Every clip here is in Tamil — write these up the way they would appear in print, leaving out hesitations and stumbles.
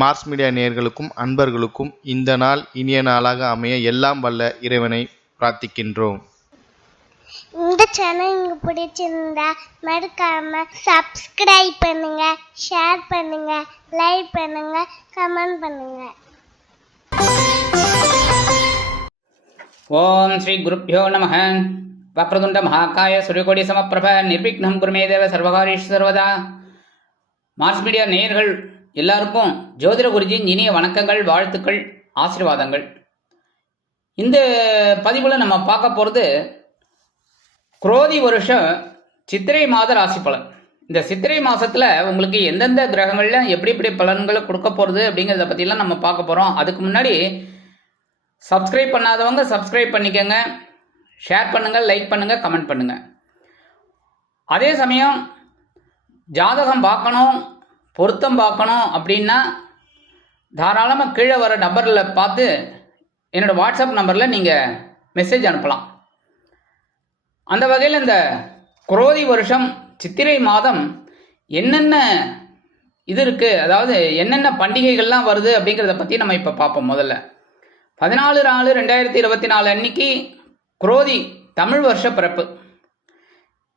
மார்ஸ் மீடியா நேயர்களுக்கும் அன்பர்களுக்கும் இந்த நாள் இனிய நாளாக அமைய எல்லாம் வல்ல இறைவனை பிரார்த்திக்கின்றோம். இந்த சேனல் உங்களுக்கு பிடிச்சிருந்தா மறக்காம சப்ஸ்கிரைப் பண்ணுங்க, ஷேர் பண்ணுங்க, லைக் பண்ணுங்க, கமெண்ட் பண்ணுங்க. ஓம் ஸ்ரீ குருப்யோ நமः. வக்ரதுண்ட மகாகாய சூரியகோடி சமப்பிரப நிர்விக்னம் குருமே தேவ சர்வகாரீஷ் சர்வதா. மார்ஸ் மீடியா நேயர்கள் எல்லாருக்கும் ஜோதிட குருஜியின் இனிய வணக்கங்கள், வாழ்த்துக்கள், ஆசீர்வாதங்கள். இந்த பதிவில் நம்ம பார்க்க போகிறது குரோதி வருஷம் சித்திரை மாத ராசி பலன். இந்த சித்திரை மாதத்தில் உங்களுக்கு எந்தெந்த கிரகங்கள்லாம் எப்படி பலன்களை கொடுக்க போகிறது அப்படிங்கிறத பற்றிலாம் நம்ம பார்க்க போகிறோம். அதுக்கு முன்னாடி சப்ஸ்கிரைப் பண்ணாதவங்க சப்ஸ்கிரைப் பண்ணிக்கோங்க, ஷேர் பண்ணுங்கள், லைக் பண்ணுங்கள், கமெண்ட் பண்ணுங்கள். அதே சமயம் ஜாதகம் பார்க்கணும், பொருத்தம் பார்க்கணும் அப்படின்னா தாராளமாக கீழே வர நம்பரில் பார்த்து என்னோடய வாட்ஸ்அப் நம்பரில் நீங்கள் மெசேஜ் அனுப்பலாம். அந்த வகையில் இந்த குரோதி வருஷம் சித்திரை மாதம் என்னென்ன இது இருக்குது, அதாவது என்னென்ன பண்டிகைகள்லாம் வருது அப்படிங்கிறத பற்றி நம்ம இப்போ பார்ப்போம். முதல்ல 14/4/2024 அன்னைக்கு குரோதி தமிழ் வருஷ பிறப்பு.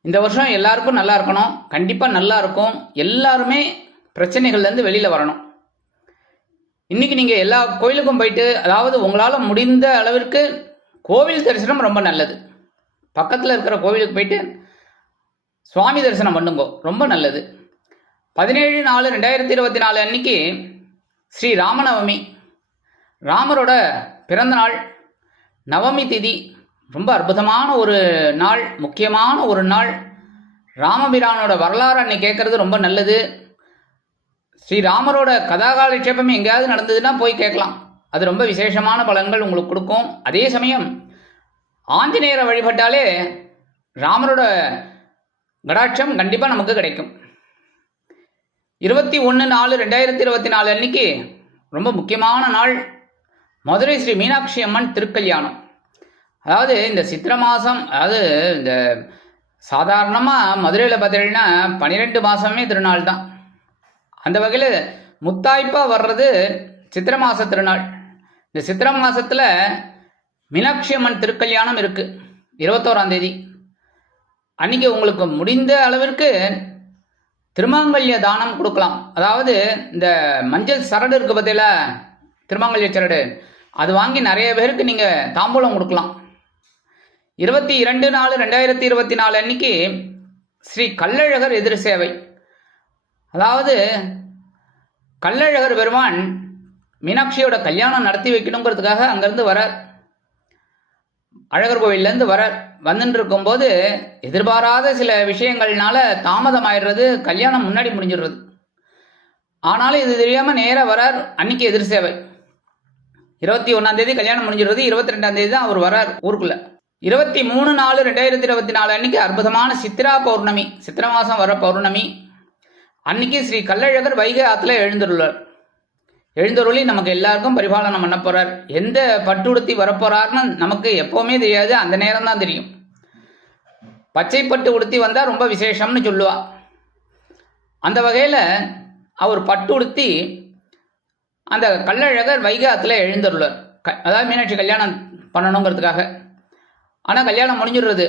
இந்த வருஷம் எல்லாருக்கும் நல்லா இருக்கணும், கண்டிப்பாக நல்லா இருக்கும். எல்லாருமே பிரச்சனைகள்லேருந்து வெளியில் வரணும். இன்றைக்கி நீங்கள் எல்லா கோயிலுக்கும் போயிட்டு, அதாவது உங்களால் முடிந்த அளவிற்கு கோவில் தரிசனம் ரொம்ப நல்லது. பக்கத்தில் இருக்கிற கோவிலுக்கு போயிட்டு சுவாமி தரிசனம் பண்ணுங்க, ரொம்ப நல்லது. 17/4/2024 அன்னைக்கு ஸ்ரீ ராமநவமி, ராமரோட பிறந்த நாள். நவமி திதி ரொம்ப அற்புதமான ஒரு நாள், முக்கியமான ஒரு நாள். ராமபிரானோட வரலாறு அன்னைக்கு கேட்கறது ரொம்ப நல்லது. ஸ்ரீராமரோட கதாகாலட்சேபம் எங்கேயாவது நடந்ததுன்னா போய் கேட்கலாம், அது ரொம்ப விசேஷமான பலன்கள் உங்களுக்கு கொடுக்கும். அதே சமயம் ஆஞ்சநேயரை வழிபட்டாலே ராமரோட கடாட்சம் கண்டிப்பாக நமக்கு கிடைக்கும். 21/4/2024 அன்னைக்கு ரொம்ப முக்கியமான நாள், மதுரை ஸ்ரீ மீனாட்சி அம்மன் திருக்கல்யாணம். அதாவது இந்த சித்திரை மாதம், அதாவது இந்த சாதாரணமாக மதுரையில் பார்த்தீங்கன்னா 12 மாதமே திருநாள் தான். அந்த வகையில் முத்தாய்ப்பாக வர்றது சித்திரை மாத திருநாள். இந்த சித்திரை மாதத்தில் மீனாட்சி அம்மன் திருக்கல்யாணம் இருக்குது, 21ஆம் தேதி. அன்றைக்கி உங்களுக்கு முடிந்த அளவிற்கு திருமாங்கல்ய தானம் கொடுக்கலாம். அதாவது இந்த மஞ்சள் சரடு இருக்குது பார்த்தீங்களா, திருமாங்கல்ய சரடு, அது வாங்கி நிறைய பேருக்கு நீங்கள் தாம்பூலம் கொடுக்கலாம். 22/4/2024 அன்னைக்கு ஸ்ரீ கள்ளழகர் எதிர் சேவை. அதாவது கள்ளழகர் பெருமான் மீனாட்சியோட கல்யாணம் நடத்தி வைக்கணுங்கிறதுக்காக அங்கேருந்து வரார், அழகர் கோவிலேருந்து வரார். வந்துட்டு இருக்கும்போது எதிர்பாராத சில விஷயங்கள்னால தாமதமாயிடுறது, கல்யாணம் முன்னாடி முடிஞ்சிடுறது. ஆனாலும் இது தெரியாமல் நேராக வரார். அன்னைக்கு எதிர் சேவை 21ஆம் தேதி கல்யாணம் முடிஞ்சிடுறது, 22ஆம் தேதி தான் அவர் வரார் ஊருக்குள்ள. 23/4/2024 அன்னைக்கு அற்புதமான சித்திரா பௌர்ணமி, சித்திரை மாதம் வர பௌர்ணமி அன்னைக்கு ஸ்ரீ கள்ளழகர் வைகை ஆற்றுல எழுந்துள்ளார். எழுந்தருளி நமக்கு எல்லாருக்கும் பரிபாலனம் பண்ண போறார். எந்த பட்டுடுத்தி வரப்போறாருன்னு நமக்கு எப்பவுமே தெரியாது, அந்த நேரம் தான் தெரியும். பச்சை பட்டு உடுத்தி வந்தால் ரொம்ப விசேஷம்னு சொல்லுவா. அந்த வகையில் அவர் பட்டு உடுத்தி அந்த கள்ளழகர் வைகை ஆற்றுல எழுந்தருளார். அதாவது மீனாட்சி கல்யாணம் பண்ணணுங்கிறதுக்காக. ஆனால் கல்யாணம் முடிஞ்சிடுறது.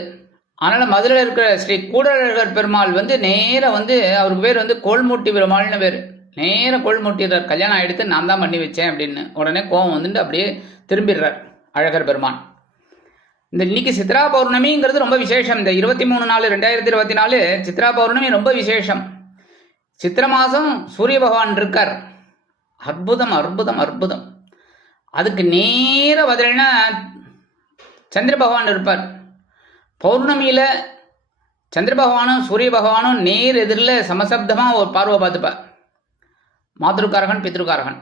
அதனால் மதுரையில் இருக்கிற ஸ்ரீ கூடழகர் பெருமாள் நேராக அவருக்கு பேர் கோல்மூட்டி பெருமாள்னு பேர். நேராக கோல்மூட்டிடுறார், கல்யாணம் ஆகிடுத்து நான் தான் பண்ணி வச்சேன் அப்படின்னு. உடனே கோவம் அப்படியே திரும்பிடுறார் அழகர் பெருமான். இந்த இன்னைக்கு சித்ரா பௌர்ணமிங்கிறது ரொம்ப விசேஷம். இந்த 23/4/2024 சித்ரா பௌர்ணமி ரொம்ப விசேஷம். சித்திரை மாதம் சூரிய பகவான் இருக்கார். அற்புதம் அற்புதம் அற்புதம். அதுக்கு நேர பதிலா சந்திர பகவான் இருப்பார். பௌர்ணமியில் சந்திர பகவானும் சூரிய பகவானும் நேர் எதிரில் சமசப்தமாக ஒரு பார்வை பார்த்துப்பார். மாத்ருக்காரகன் பித்ருக்காரகன்.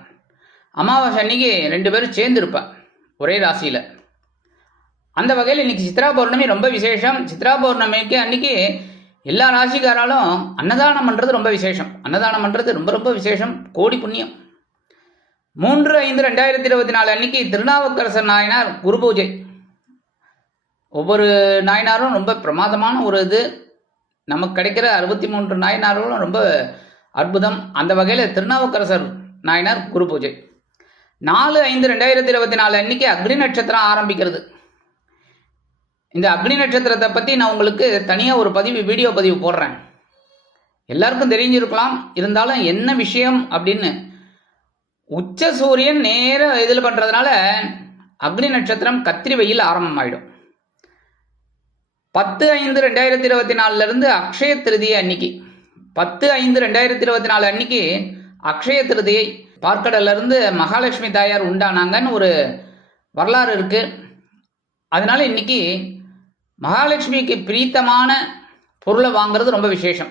அமாவாசை அன்னைக்கு 2 பேரும் சேர்ந்து இருப்பார் ஒரே ராசியில். அந்த வகையில் இன்னைக்கு சித்ரா பௌர்ணமி ரொம்ப விசேஷம். சித்ரா பௌர்ணமிக்கு அன்னைக்கு எல்லா ராசிக்காராலும் அன்னதானம் பண்ணுறது ரொம்ப விசேஷம். அன்னதானம் பண்ணுறது ரொம்ப ரொம்ப விசேஷம், கோடி புண்ணியம். 3/5/2024 அன்னைக்கு திருநாவுக்கரசர் நாயனார் குரு பூஜை. ஒவ்வொரு நாயனாரும் ரொம்ப பிரமாதமான ஒரு இது. நமக்கு கிடைக்கிற 63 நாயனார்களும் ரொம்ப அற்புதம். அந்த வகையில் திருநாவுக்கரசர் நாயனார் குரு பூஜை. 4/5/2024 அன்னைக்கு அக்னி நட்சத்திரம் ஆரம்பிக்கிறது. இந்த அக்னி நட்சத்திரத்தை பற்றி நான் உங்களுக்கு தனியாக ஒரு வீடியோ பதிவு போடுறேன். எல்லாருக்கும் தெரிஞ்சிருக்கலாம், இருந்தாலும் என்ன விஷயம் அப்படின்னு, உச்ச சூரியன் நேர இதில் பண்ணுறதுனால அக்னி நட்சத்திரம் கத்திரி வெயில் ஆரம்பமாயிடும். 10/5/2024 அக்ஷய திருதியை அன்னைக்கு, 10/5/2024 அன்னைக்கு அக்ஷய திருதியை. பார்க்கடலிருந்து மகாலட்சுமி தாயார் உண்டானாங்கன்னு ஒரு வரலாறு இருக்கு. அதனால இன்னைக்கு மகாலட்சுமிக்கு பிரீத்தமான பொருளை வாங்குறது ரொம்ப விசேஷம்.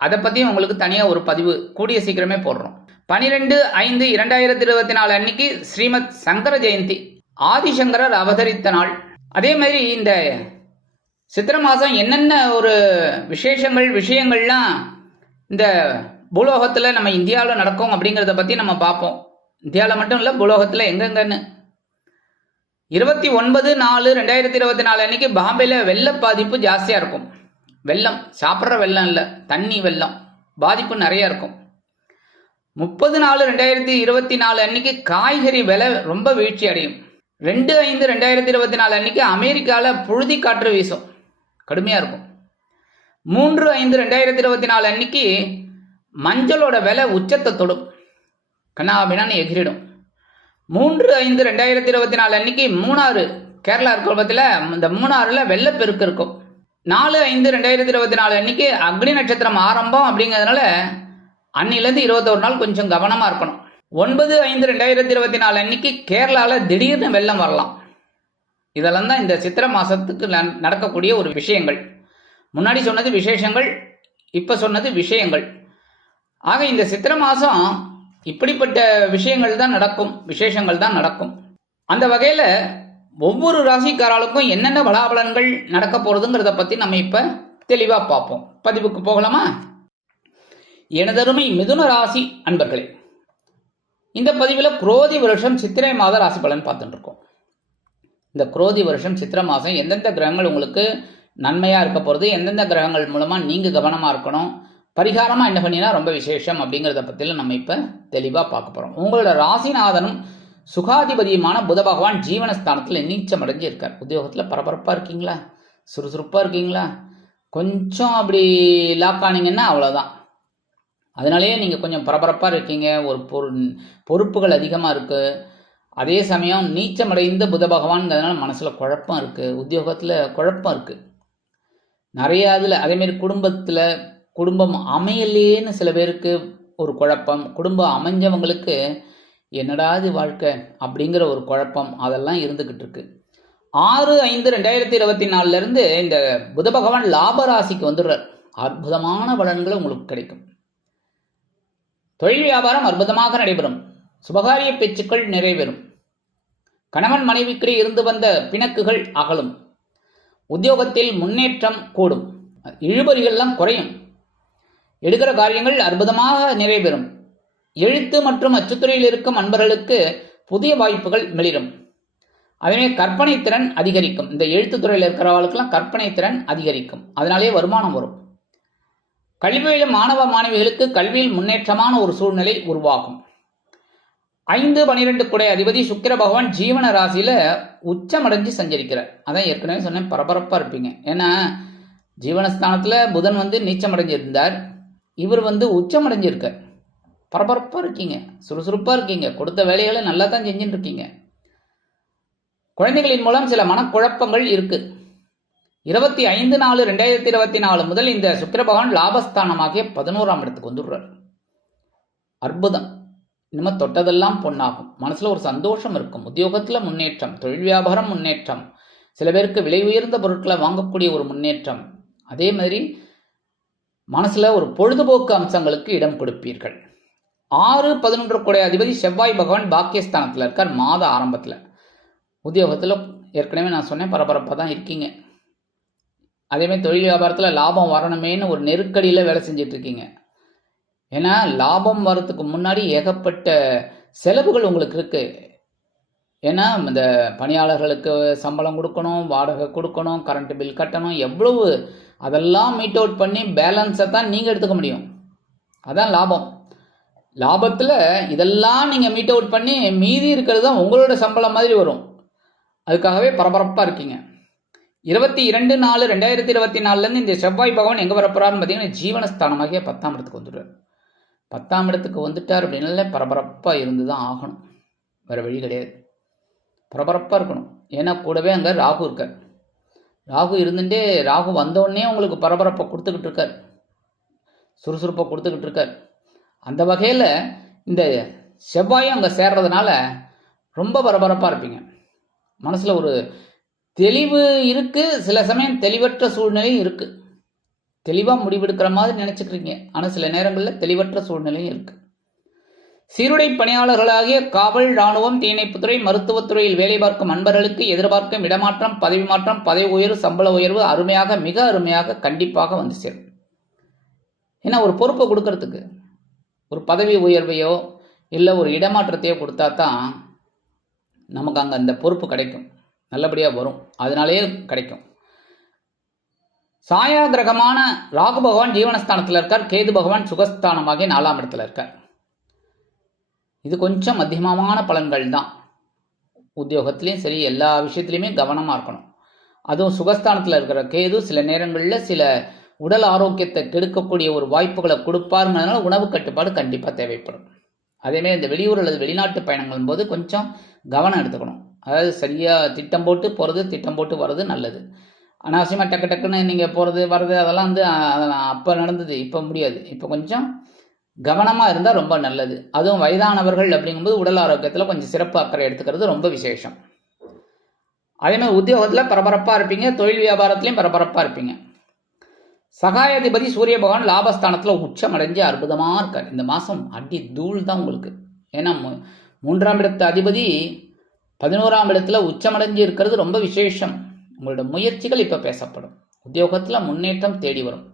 அதை பற்றியும் உங்களுக்கு தனியாக ஒரு பதிவு கூடிய சீக்கிரமே போடுறோம். 12/5/2024 அன்னைக்கு ஸ்ரீமத் சங்கர ஜெயந்தி, ஆதிசங்கரர் அவதரித்த நாள். அதே மாதிரி இந்த சித்திரை மாதம் என்னென்ன ஒரு விஷயங்கள்லாம் இந்த பூலோகத்தில் நம்ம இந்தியாவில் நடக்கும் அப்படிங்கிறத பற்றி நம்ம பார்ப்போம். இந்தியாவில் மட்டும் இல்லை, பூலோகத்தில் எங்கெங்கன்னு. 29/4/2024 அன்னைக்கு பாம்பேல வெள்ள பாதிப்பு ஜாஸ்தியாக இருக்கும். வெள்ளம், சாப்பிட்ற வெள்ளம் இல்லை, தண்ணி வெள்ளம் பாதிப்பு நிறைய இருக்கும். 30/4/2024 அன்னைக்கு காய்கறி விலை ரொம்ப வீழ்ச்சி அடையும். 2/5/2024 அன்னைக்கு அமெரிக்காவில் புழுதி காற்று வீசும், கடுமையாக இருக்கும். 3/5/2024 அன்னைக்கு மஞ்சளோட விலை உச்சத்தை தொடும், கண்ணாபின்னான்னு எகிரிடும். 3/5/2024 அன்னைக்கு மூணாறு, கேரளா இருக்கிற பட்சத்தில் இந்த மூணாறுல வெள்ளப்பெருக்கு இருக்கும். 4/5/2024 அன்னைக்கு அக்னி நட்சத்திரம் ஆரம்பம் அப்படிங்கிறதுனால அன்னிலேருந்து 21 நாள் கொஞ்சம் கவனமாக இருக்கணும். 9/5/2024 அன்னைக்கு கேரளாவில் திடீர்னு வெள்ளம் வரலாம். இதெல்லாம் தான் இந்த சித்திரை மாதத்துக்கு நடக்கக்கூடிய ஒரு விஷயங்கள். முன்னாடி சொன்னது விசேஷங்கள், இப்போ சொன்னது விஷயங்கள். ஆக இந்த சித்திரை மாதம் இப்படிப்பட்ட விஷயங்கள் தான் நடக்கும், விசேஷங்கள் தான் நடக்கும். அந்த வகையில் ஒவ்வொரு ராசிக்காரர்களுக்கும் என்னென்ன பலாபலன்கள் நடக்க போகிறதுங்கிறத பற்றி நம்ம இப்போ தெளிவாக பார்ப்போம். பதிவுக்கு போகலாமா? எனதருமை மிதுன ராசி அன்பர்களே, இந்த பதிவில் குரோதி வருஷம் சித்திரை மாத ராசி பலன் பார்த்துட்டு இருக்கோம். இந்த குரோதி வருஷம் சித்திரை மாதம் எந்தெந்த கிரகங்கள் உங்களுக்கு நன்மையாக இருக்க போகிறது, எந்தெந்த கிரகங்கள் மூலமாக நீங்கள் கவனமாக இருக்கணும், பரிகாரமாக என்ன பண்ணினா ரொம்ப விசேஷம் அப்படிங்கிறத பற்றியில் நம்ம இப்போ தெளிவாக பார்க்க போகிறோம். உங்களோட ராசிநாதனும் சுகாதிபதியுமான புத பகவான் ஜீவனஸ்தானத்தில் நீச்சம் அடைஞ்சு இருக்கார். உத்தியோகத்தில் பரபரப்பாக இருக்கீங்களா, சுறுசுறுப்பாக இருக்கீங்களா, கொஞ்சம் அப்படி லாக் ஆனீங்கன்னா அவ்வளோதான். அதனாலேயே நீங்கள் கொஞ்சம் பரபரப்பாக இருக்கீங்க, ஒரு பொறுப்புகள் அதிகமாக இருக்குது. அதே சமயம் நீச்சமடைந்த புத பகவான்ங்கிறதுனால மனசில் குழப்பம் இருக்குது, உத்தியோகத்தில் குழப்பம் இருக்குது நிறையா. அதில் அதேமாரி குடும்பம் அமையலேன்னு சில பேருக்கு ஒரு குழப்பம், குடும்பம் அமைஞ்சவங்களுக்கு என்னடா இது வாழ்க்கை அப்படிங்கிற ஒரு குழப்பம், அதெல்லாம் இருந்துக்கிட்டு இருக்கு. 6/5/2024 இந்த புத பகவான் லாபராசிக்கு வந்துடுறார். அற்புதமான பலன்கள் உங்களுக்கு கிடைக்கும். தொழில் வியாபாரம் அற்புதமாக நடைபெறும். சுபகாரிய பேச்சுக்கள் நிறைவேறும். கணவன் மனைவிக்கு இருந்து வந்த பிணக்குகள் அகலும். உத்தியோகத்தில் முன்னேற்றம் கூடும். இழுபறிகள்லாம் குறையும். எடுக்கிற காரியங்கள் அற்புதமாக நிறைவேறும். எழுத்து மற்றும் அச்சுத்துறையில் இருக்கும் அன்பர்களுக்கு புதிய வாய்ப்புகள் மிளிரும். அதுவே கற்பனை திறன் அதிகரிக்கும். இந்த எழுத்துத்துறையில் இருக்கிறவர்களுக்கெல்லாம் கற்பனை திறன் அதிகரிக்கும், அதனாலே வருமானம் வரும். கல்வியிலும் மாணவ மாணவிகளுக்கு கல்வியில் முன்னேற்றமான ஒரு சூழ்நிலை உருவாகும். 5/12 குடை அதிபதி சுக்கிர பகவான் ஜீவன ராசியில உச்சமடைஞ்சு சஞ்சரிக்கிறார். அதான் ஏற்கனவே சொன்னேன், பரபரப்பா இருப்பீங்க. ஏன்னா ஜீவனஸ்தானத்துல புதன் நீச்சமடைஞ்சிருந்தார், இவர் உச்சமடைஞ்சிருக்கார். பரபரப்பா இருக்கீங்க, சுறுசுறுப்பா இருக்கீங்க, கொடுத்த வேலைகளை நல்லா தான் செஞ்சுட்டு இருக்கீங்க. குழந்தைகளின் மூலம் சில மனக்குழப்பங்கள் இருக்கு. 25/4/2024 முதல் இந்த சுக்கிர பகவான் லாபஸ்தானமாகிய 11ஆம் இடத்துக்கு வந்துடுறார். அற்புதம். இனிமே தொட்டதெல்லாம் பொன்னாகும். மனசுல ஒரு சந்தோஷம் இருக்கும். உத்தியோகத்துல முன்னேற்றம், தொழில் வியாபாரம் முன்னேற்றம், சில பேருக்கு விலை உயர்ந்த பொருட்களை வாங்கக்கூடிய ஒரு முன்னேற்றம். அதே மாதிரி மனசுல ஒரு பொழுதுபோக்கு அம்சங்களுக்கு இடம் கொடுப்பீர்கள். 6/11 குடை அதிபதி செவ்வாய் பகவான் பாக்கியஸ்தானத்தில் இருக்கார். மாத ஆரம்பத்தில் உத்தியோகத்தில் ஏற்கனவே நான் சொன்னேன், பரபரப்பாக தான் இருக்கீங்க. அதேமாதிரி தொழில் வியாபாரத்தில் லாபம் வரணுமேனு ஒரு நெருக்கடியில் வேலை செஞ்சிட்டு இருக்கீங்க. ஏன்னா லாபம் வரத்துக்கு முன்னாடி ஏகப்பட்ட செலவுகள் உங்களுக்கு இருக்கு. ஏன்னா இந்த பணியாளர்களுக்கு சம்பளம் கொடுக்கணும், வாடகை கொடுக்கணும், கரண்ட் பில் கட்டணும், எவ்வளவு அதெல்லாம் மீட் அவுட் பண்ணி பேலன்ஸை தான் நீங்கள் எடுத்துக்க முடியும். அதான் லாபம். லாபத்தில் இதெல்லாம் நீங்கள் மீட் அவுட் பண்ணி மீதி இருக்கிறது தான் உங்களோட சம்பளம் மாதிரி வரும். அதுக்காகவே பரபரப்பாக இருக்கீங்க. 22/4/2024 இந்த செவ்வாய் பகவான் எங்கே வரப்போறாருன்னு பார்த்தீங்கன்னா ஜீவனஸ்தானமாகிய 10ஆம் இடத்துக்கு வந்துடுவார். 10ஆம் இடத்துக்கு வந்துட்டார் அப்படின்னால பரபரப்பாக இருந்து தான் ஆகணும், வேறு வழி கிடையாது. பரபரப்பாக இருக்கணும். ஏன்னா கூடவே அங்கே ராகு இருக்கார். ராகு இருந்துட்டே ராகு வந்தோடனே உங்களுக்கு பரபரப்பை கொடுத்துக்கிட்டு இருக்கார், சுறுசுறுப்பை கொடுத்துக்கிட்டு இருக்கார். அந்த வகையில் இந்த செவ்வாயும் அங்கே சேர்றதுனால ரொம்ப பரபரப்பாக இருப்பீங்க. மனசில் ஒரு தெளிவு இருக்குது, சில சமயம் தெளிவற்ற சூழ்நிலையும் இருக்குது. தெளிவாக முடிவெடுக்கிற மாதிரி நினச்சிக்கிறீங்க, ஆனால் சில நேரங்களில் தெளிவற்ற சூழ்நிலையும் இருக்குது. சீருடை பணியாளர்களாகிய காவல், இராணுவம், தீயணைப்புத்துறை, மருத்துவத்துறையில் வேலை பார்க்கும் அன்பர்களுக்கு எதிர்பார்க்கும் இடமாற்றம், பதவி மாற்றம், பதவி உயர்வு, சம்பள உயர்வு அருமையாக, மிக அருமையாக கண்டிப்பாக வந்து சேரும். ஏன்னா ஒரு பொறுப்பை கொடுக்கறதுக்கு ஒரு பதவி உயர்வையோ இல்லை ஒரு இடமாற்றத்தையோ கொடுத்தா தான் நமக்கு அங்கே அந்த பொறுப்பு கிடைக்கும், நல்லபடியாக வரும், அதனாலேயே கிடைக்கும். சாயா கிரகமான ராகு பகவான் ஜீவனஸ்தானத்தில் இருக்கார், கேது பகவான் சுகஸ்தானமாகிய 4ஆம் இடத்துல இருக்கார். இது கொஞ்சம் மத்தியமமான பலன்கள் தான். உத்தியோகத்திலையும் சரி எல்லா விஷயத்துலையுமே கவனமாக இருக்கணும். அதுவும் சுகஸ்தானத்தில் இருக்கிற கேது சில நேரங்களில் சில உடல் ஆரோக்கியத்தை கெடுக்கக்கூடிய ஒரு வாய்ப்புகளை கொடுப்பாருங்கிறதுனால உணவு கட்டுப்பாடு கண்டிப்பாக தேவைப்படும். அதேமாதிரி இந்த வெளியூர் அல்லது வெளிநாட்டு பயணங்கள் போது கொஞ்சம் கவனம் எடுத்துக்கணும். அதாவது சரியாக திட்டம் போட்டு போகிறது, திட்டம் போட்டு வர்றது நல்லது. அனாவசியமாக டக்கு டக்குன்னு நீங்கள் போகிறது வர்றது அதெல்லாம் வந்து அப்போ நடந்தது, இப்போ முடியாது. இப்போ கொஞ்சம் கவனமாக இருந்தால் ரொம்ப நல்லது. அதுவும் வயதானவர்கள் அப்படிங்கும்போது உடல் ஆரோக்கியத்தில் கொஞ்சம் சிறப்பு அக்கறை எடுத்துக்கிறது ரொம்ப விசேஷம். அதேமாதிரி உத்தியோகத்தில் பரபரப்பாக இருப்பீங்க, தொழில் வியாபாரத்துலையும் பரபரப்பாக இருப்பீங்க. சகாயாதிபதி சூரிய பகவான் லாபஸ்தானத்தில் உச்சம் அடைஞ்சு அற்புதமாக இருக்கார். இந்த மாதம் அடி தூள் தான் உங்களுக்கு. ஏன்னா 3ஆம் இடத்து அதிபதி 11ஆம் இடத்துல உச்சமடைஞ்சு இருக்கிறது ரொம்ப விசேஷம். உங்களோட முயற்சிகள் இப்போ பேசப்படும். உத்தியோகத்தில் முன்னேற்றம் தேடி வரும்,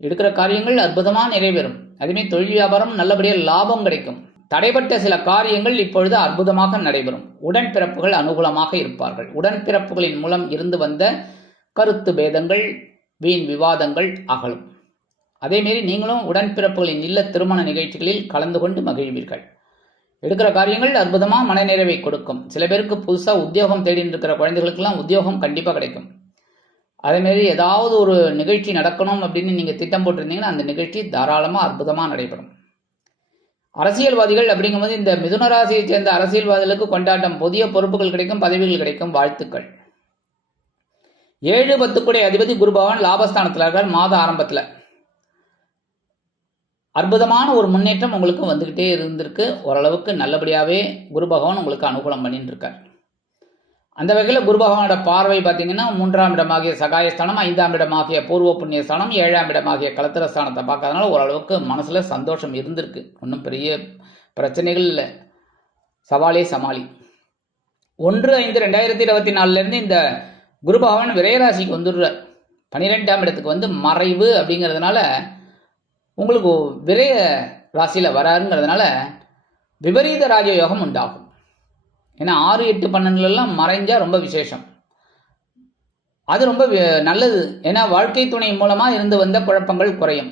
எடுக்கிற காரியங்கள் அற்புதமாக நிறைவேறும். அதுமாதிரி தொழில் வியாபாரம் நல்லபடியாக லாபம் கிடைக்கும். தடைப்பட்ட சில காரியங்கள் இப்பொழுது அற்புதமாக நடைபெறும். உடன்பிறப்புகள் அனுகூலமாக இருப்பார்கள். உடன்பிறப்புகளின் மூலம் இருந்து வந்த கருத்து பேதங்கள், வீண் விவாதங்கள் அகலும். அதேமாரி நீங்களும் உடன்பிறப்புகளின் இல்ல திருமண நிகழ்ச்சிகளில் கலந்து கொண்டு மகிழ்வீர்கள். எடுக்கிற காரியங்கள் அற்புதமாக மனநிறைவை கொடுக்கும். சில பேருக்கு புதுசாக உத்தியோகம் தேடிட்டு இருக்கிற குழந்தைகளுக்கெல்லாம் உத்தியோகம் கண்டிப்பாக கிடைக்கும். அதேமாரி ஏதாவது ஒரு நிகழ்ச்சி நடக்கணும் அப்படின்னு நீங்கள் திட்டம் போட்டிருந்தீங்கன்னா அந்த நிகழ்ச்சி தாராளமாக அற்புதமாக நடைபெறும். அரசியல்வாதிகள் அப்படிங்கும்போது இந்த மிதுன ராசியை சேர்ந்த அரசியல்வாதிகளுக்கு கொண்டாட்டம், புதிய பொறுப்புகள் கிடைக்கும், பதவிகள் கிடைக்கும், வாழ்த்துக்கள். 7-10 அதிபதி குரு பகவான் லாபஸ்தானத்தில் இருக்கார். மாத ஆரம்பத்தில் அற்புதமான ஒரு முன்னேற்றம் உங்களுக்கு வந்துக்கிட்டே இருந்திருக்கு. ஓரளவுக்கு நல்லபடியாகவே குரு பகவான் உங்களுக்கு அனுகூலம் பண்ணிட்டு இருக்கார். அந்த வகையில் குரு பகவானோட பார்வை பார்த்தீங்கன்னா 3ஆம் இடமாகிய சகாயஸ்தானம், 5ஆம் இடமாகிய பூர்வ புண்ணியஸ்தானம், 7ஆம் இடமாகிய கலத்திரஸ்தானத்தை பார்க்கறதுனால ஓரளவுக்கு மனசில் சந்தோஷம் இருந்திருக்கு. ஒன்றும் பெரிய பிரச்சனைகள் இல்லை, சவாலே சமாளி. 1/5/2024 இந்த குரு பகவான் விரயராசிக்கு வந்துடுறார். 12ஆம் இடத்துக்கு வந்து மறைவு அப்படிங்கிறதுனால உங்களுக்கு விரய ராசியில் வராருங்கிறதுனால விபரீத ராஜயோகம் உண்டாகும். ஏன்னா 6, 8, 12 மறைஞ்சால் ரொம்ப விசேஷம். அது ரொம்ப நல்லது. ஏன்னா வாழ்க்கை துணை மூலமாக இருந்து வந்த குழப்பங்கள் குறையும்.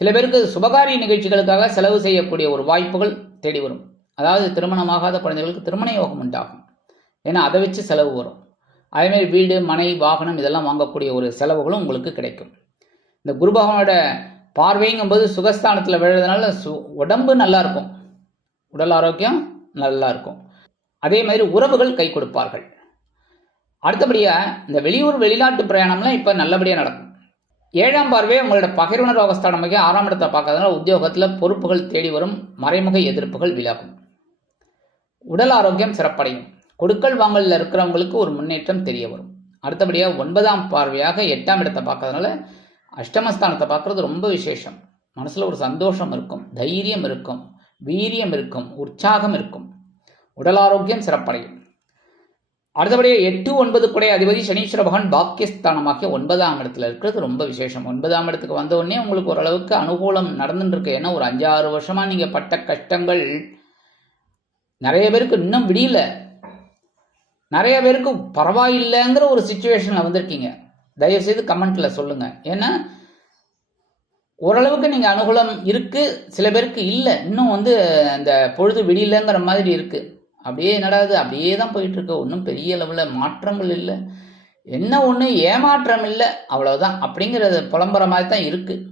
சில பேருக்கு சுபகாரிய நிகழ்ச்சிகளுக்காக செலவு செய்யக்கூடிய ஒரு வாய்ப்புகள் தேடி வரும். அதாவது திருமணமாகாத குழந்தைகளுக்கு திருமண யோகம் உண்டாகும். ஏன்னா அதை வச்சு செலவு வரும். அதேமாதிரி வீடு, மனை, வாகனம் இதெல்லாம் வாங்கக்கூடிய ஒரு செலவுகளும் உங்களுக்கு கிடைக்கும். இந்த குரு பகவானோட பார்வைங்கும்போது சுகஸ்தானத்தில் விழுறதுனால உடம்பு நல்லா இருக்கும், உடல் ஆரோக்கியம் நல்லா இருக்கும். அதே மாதிரி உறவுகள் கை கொடுப்பார்கள். அடுத்தபடியாக இந்த வெளியூர் வெளிநாட்டு பிரயாணம்லாம் இப்போ நல்லபடியாக நடக்கும். 7ஆம் பார்வை உங்களோட பகிர்வுணர் ரோகஸ்தானமாக 6ஆம் இடத்தை பார்க்கறதுனால உத்தியோகத்தில் பொறுப்புகள் தேடி வரும், மறைமுக எதிர்ப்புகள் விலகும், உடல் ஆரோக்கியம் சிறப்படையும். கொடுக்கல் வாங்கலில் இருக்கிறவங்களுக்கு ஒரு முன்னேற்றம் தெரிய வரும். அடுத்தபடியாக 9ஆம் பார்வையாக 8ஆம் இடத்தை பார்க்கறதுனால அஷ்டமஸ்தானத்தை பார்க்குறது ரொம்ப விசேஷம். மனசில் ஒரு சந்தோஷம் இருக்கும், தைரியம் இருக்கும், வீரியம் இருக்கும், உற்சாகம் இருக்கும், உடல் ஆரோக்கியம் சிறப்படையும். அடுத்தபடியாக 8, 9 அதிபதி சனீஸ்வர பகவான் பாக்கியஸ்தானமாகிய 9ஆம் இடத்துல இருக்கிறது ரொம்ப விசேஷம். 9ஆம் இடத்துக்கு வந்த உடனே உங்களுக்கு ஓரளவுக்கு அனுகூலம் நடந்துட்டு இருக்கு. ஏன்னா ஒரு 5-6 வருஷமா நீங்க பட்ட கஷ்டங்கள் நிறைய பேருக்கு இன்னும் விடியல, நிறைய பேருக்கு பரவாயில்லைங்கிற ஒரு சிச்சுவேஷன்ல வந்திருக்கீங்க. தயவுசெய்து கமெண்ட்ல சொல்லுங்க. ஏன்னா ஓரளவுக்கு நீங்கள் அனுகூலம் இருக்குது, சில பேருக்கு இல்லை, இன்னும் வந்து அந்த பொழுது விடியலைங்கிற மாதிரி இருக்குது. அப்படியே நடாது அப்படியே தான் போயிட்டுருக்கு, ஒன்றும் பெரிய அளவில் மாற்றங்கள் இல்லை. என்ன ஒன்று ஏமாற்றம் இல்லை, அவ்வளோதான் அப்படிங்கிறது புலம்புற மாதிரி தான் இருக்குது.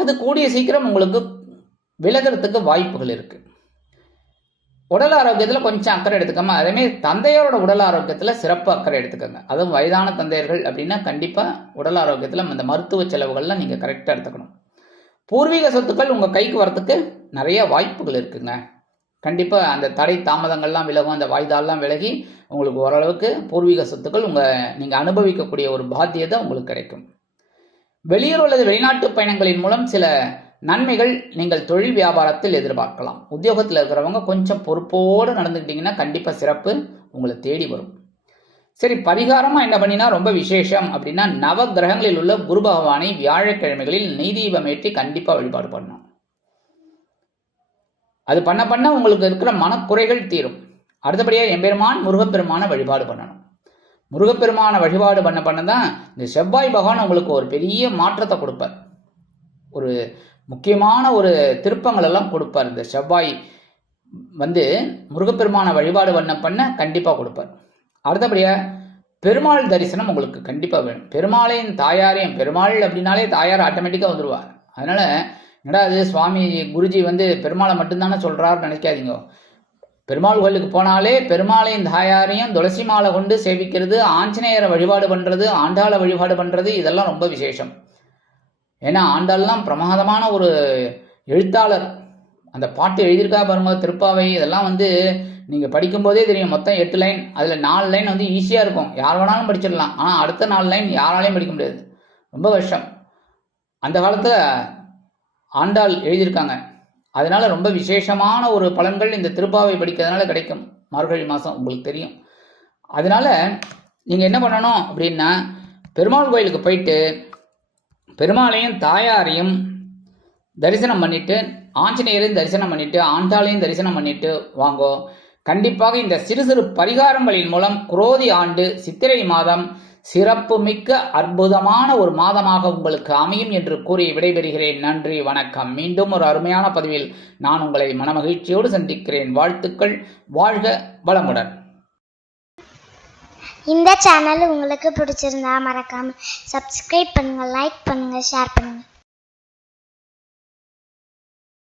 அது கூடிய சீக்கிரம் உங்களுக்கு விலகிறதுக்கு வாய்ப்புகள் இருக்குது. உடல் ஆரோக்கியத்தில் கொஞ்சம் அக்கறை எடுத்துக்காம, அதேமாதிரி தந்தையோட உடல் ஆரோக்கியத்தில் சிறப்பு அக்கறை எடுத்துக்கோங்க. அதுவும் வயதான தந்தையர்கள் அப்படின்னா கண்டிப்பாக உடல் ஆரோக்கியத்தில் அந்த மருத்துவ செலவுகள்லாம் நீங்கள் கரெக்டாக எடுத்துக்கணும். பூர்வீக சொத்துக்கள் உங்கள் கைக்கு வரத்துக்கு நிறைய வாய்ப்புகள் இருக்குங்க. கண்டிப்பாக அந்த தடை தாமதங்கள்லாம் விலகும், அந்த வாய்தாலாம் விலகி உங்களுக்கு ஓரளவுக்கு பூர்வீக சொத்துக்கள் நீங்கள் அனுபவிக்கக்கூடிய ஒரு பாத்தியத்தை உங்களுக்கு கிடைக்கும். வெளியூர் அல்லது வெளிநாட்டு பயணங்களின் மூலம் சில நன்மைகள் நீங்கள் தொழில் வியாபாரத்தில் எதிர்பார்க்கலாம். உத்தியோகத்தில் இருக்கிறவங்க கொஞ்சம் பொறுப்போடு நடந்துக்கிட்டிங்கன்னா கண்டிப்பாக சிறப்பு உங்களை தேடி வரும். சரி, பரிகாரமாக என்ன பண்ணினா ரொம்ப விசேஷம் அப்படின்னா, நவ கிரகங்களில் உள்ள குரு பகவானை வியாழக்கிழமைகளில் நெய் தீபம் ஏற்றி கண்டிப்பாக வழிபாடு பண்ணணும். அது பண்ண உங்களுக்கு இருக்கிற மனக்குறைகள் தீரும். அடுத்தபடியாக எம்பெருமான் முருகப்பெருமான வழிபாடு பண்ணணும். முருகப்பெருமான வழிபாடு பண்ண தான் இந்த செவ்வாய் பகவான் உங்களுக்கு ஒரு பெரிய மாற்றத்தை கொடுப்பார், ஒரு முக்கியமான ஒரு திருப்பங்கள் எல்லாம் கொடுப்பார். இந்த செவ்வாய் வந்து முருகப்பெருமான வழிபாடு பண்ண கண்டிப்பாக கொடுப்பார். அடுத்தபடியாக பெருமாள் தரிசனம் உங்களுக்கு கண்டிப்பாக வேணும். பெருமாளையும் தாயாரையும், பெருமாள் அப்படின்னாலே தாயார் ஆட்டோமேட்டிக்காக வந்துடுவார். அதனால் என்னடா அது சுவாமி குருஜி வந்து பெருமாளை மட்டும்தானே சொல்கிறாருன்னு நினைக்காதீங்க. பெருமாள் கோயிலுக்கு போனாலே பெருமாளையும் தாயாரையும் துளசி மாலை கொண்டு சேவிக்கிறது, ஆஞ்சநேயரை வழிபாடு பண்ணுறது, ஆண்டாளை வழிபாடு பண்ணுறது, இதெல்லாம் ரொம்ப விசேஷம். ஏன்னா ஆண்டாள்லாம் பிரமாதமான ஒரு எழுத்தாளர். அந்த பாட்டு எழுதியிருக்கா பாருங்க, திருப்பாவை, இதெல்லாம் வந்து நீங்கள் படிக்கும்போதே தெரியும். மொத்தம் 8 லைன், அதில் 4 லைன் வந்து ஈஸியாக இருக்கும், யார் வேணாலும் படிச்சிடலாம். ஆனால் அடுத்த 4 லைன் யாராலையும் படிக்க முடியாது, ரொம்ப கஷ்டம். அந்த காலத்தில் ஆண்டாள் எழுதியிருக்காங்க. அதனால ரொம்ப விசேஷமான ஒரு பலன்கள் இந்த திருப்பாவை படிக்கிறதுனால கிடைக்கும். மார்கழி மாதம் உங்களுக்கு தெரியும். அதனால நீங்கள் என்ன பண்ணணும் அப்படின்னா, பெருமாள் கோயிலுக்கு போயிட்டு பெருமாளையும் தாயாரையும் தரிசனம் பண்ணிட்டு, ஆஞ்சநேயரையும் தரிசனம் பண்ணிட்டு, ஆண்டாளையும் தரிசனம் பண்ணிட்டு வாங்கோ. கண்டிப்பாக இந்த சிறு சிறு பரிகாரங்களின் மூலம் குரோதி ஆண்டு சித்திரை மாதம் சிறப்பு மிக்க அற்புதமான ஒரு மாதமாக உங்களுக்கு அமையும் என்று கூறி விடைபெறுகிறேன். நன்றி, வணக்கம். மீண்டும் ஒரு அருமையான பதிவில் நான் உங்களை மனமகிழ்ச்சியோடு சந்திக்கிறேன். வாழ்த்துக்கள். வாழ்க வளமுடன். இந்த சேனல் உங்களுக்கு பிடிச்சிருந்தா மறக்காம சப்ஸ்கிரைப் பண்ணுங்க, லைக் பண்ணுங்க, ஷேர் பண்ணுங்க.